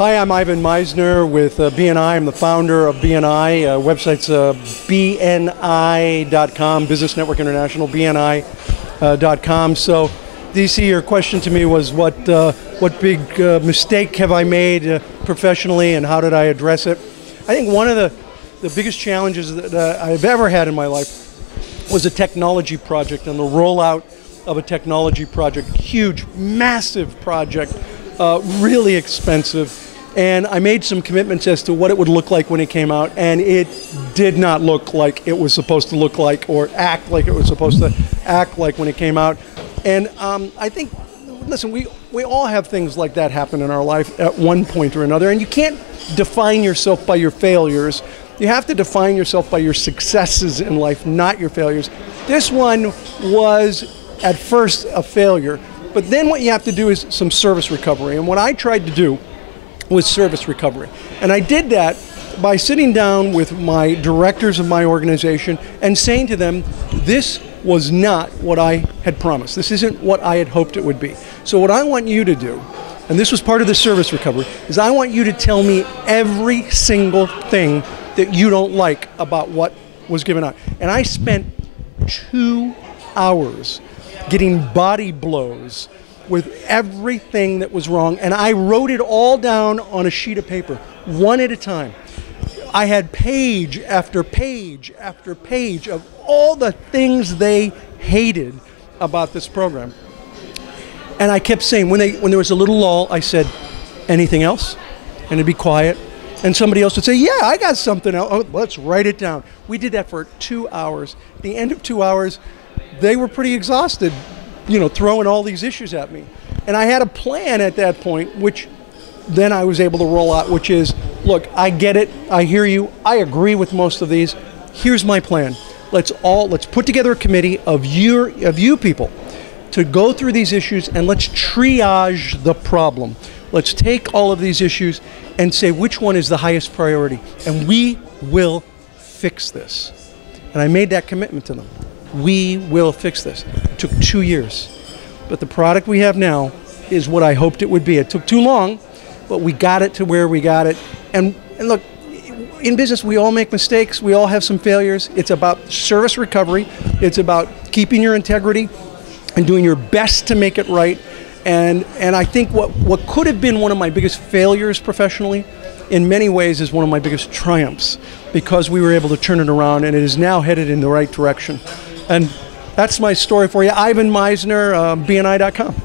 Hi, I'm Ivan Misner with BNI. I'm the founder of BNI. Website's bni.com, Business Network International, bni.com. So, DC, your question to me was what big mistake have I made professionally and how did I address it? I think one of the biggest challenges that I've ever had in my life was a technology project and the rollout of a technology project. Huge, massive project, really expensive. And I made some commitments as to what it would look like when it came out, and it did not look like it was supposed to look like or act like it was supposed to act like when it came out. And I think, listen, we all have things like that happen in our life at one point or another, and you can't define yourself by your failures. You have to define yourself by your successes in life, not your failures. This one was at first a failure, but then what you have to do is some service recovery. And what I tried to do was service recovery. And I did that by sitting down with my directors of my organization and saying to them, this was not what I had promised. This isn't what I had hoped it would be. So what I want you to do, and this was part of the service recovery, is I want you to tell me every single thing that you don't like about what was given out. And I spent 2 hours getting body blows with everything that was wrong, and I wrote it all down on a sheet of paper, one at a time. I had page after page after page of all the things they hated about this program. And I kept saying, when there was a little lull, I said, anything else? And it'd be quiet. And somebody else would say, yeah, I got something else. Oh, let's write it down. We did that for 2 hours. At the end of 2 hours, they were pretty exhausted, throwing all these issues at me. And I had a plan at that point, which then I was able to roll out, which is, look, I get it, I hear you, I agree with most of these. Here's my plan. Let's put together a committee of you people to go through these issues, and let's triage the problem. Let's take all of these issues and say which one is the highest priority, and we will fix this. And I made that commitment to them. We will fix this. It took 2 years. But the product we have now is what I hoped it would be. It took too long, but we got it to where we got it. And look, in business, we all make mistakes. We all have some failures. It's about service recovery. It's about keeping your integrity and doing your best to make it right. And I think what could have been one of my biggest failures professionally, in many ways is one of my biggest triumphs, because we were able to turn it around, and it is now headed in the right direction. And that's my story for you. Ivan Misner, BNI.com.